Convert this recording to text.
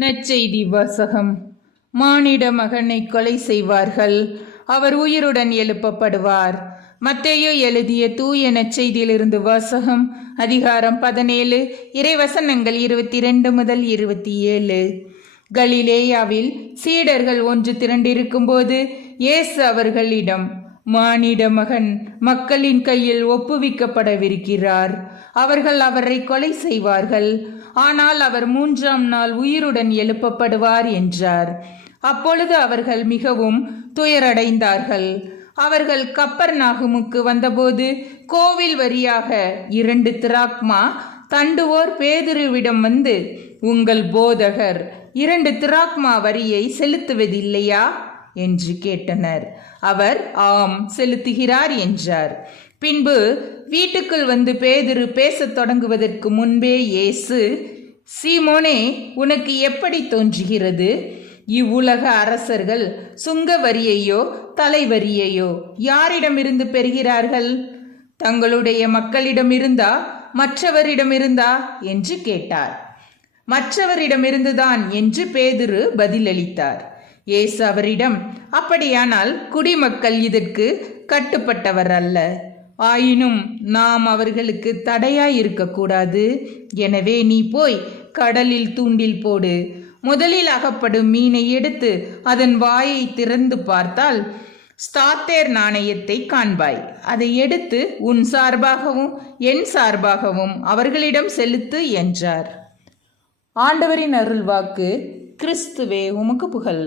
நற்செய்தி வாசகம். மானிட மகனை கொலை செய்வார்கள், அவர் உயிருடன் எழுப்பப்படுவார். மத்தேயு எழுதிய தூய நற்செய்தியிலிருந்து வாசகம். அதிகாரம் 17, இறைவசனங்கள் 22 முதல் 27. கலிலேயாவில் சீடர்கள் ஒன்று திரண்டிருக்கும் போது இயேசு அவர்களிடம், மானிட மகன் மக்களின் கையில் ஒப்புவிக்கப்படவிருக்கிறார். அவர்கள் அவரை கொலை செய்வார்கள், ஆனால் அவர் 3ஆம் நாள் உயிருடன் எழுப்பப்படுவார் என்றார். அப்பொழுது அவர்கள் மிகவும் துயரடைந்தார்கள். அவர்கள் கப்பர்நாகுமுக்கு வந்தபோது கோவில் வரியாக 2 திராக்மா தண்டுவோர் பேதுருவிடம் வந்து, உங்கள் போதகர் 2 திராக்மா வரியை செலுத்துவதில்லையா என்று கேட்டனர். அவர் ஆம், செலுத்துகிறார் என்றார். பின்பு வீட்டுக்குள் வந்து பேதுரு பேசத் தொடங்குவதற்கு முன்பே இயேசு, சீமோனே, உனக்கு எப்படி தோன்றுகிறது? இவ்வுலக அரசர்கள் சுங்க வரியையோ தலைவரியையோ யாரிடமிருந்து பெறுகிறார்கள்? தங்களுடைய மக்களிடமிருந்தா மற்றவரிடமிருந்தா என்று கேட்டார். மற்றவரிடமிருந்துதான் என்று பேதுரு பதிலளித்தார். இயேசு அவரிடம், அப்படியானால் குடிமக்கள் இதற்கு கட்டுப்பட்டவர் அல்ல. ஆயினும் நாம் அவர்களுக்கு தடையாய் இருக்கக்கூடாது. எனவே நீ போய் கடலில் தூண்டில் போடு. முதலில் அகப்படும் மீனை எடுத்து அதன் வாயை திறந்து பார்த்தால் ஸ்தாத்தேர் நாணயத்தை காண்பாய். அதை எடுத்து உன் சார்பாகவும் என் சார்பாகவும் அவர்களிடம் செலுத்து என்றார். ஆண்டவரின் அருள்வாக்கு. கிறிஸ்துவே உமக்கு புகழ்.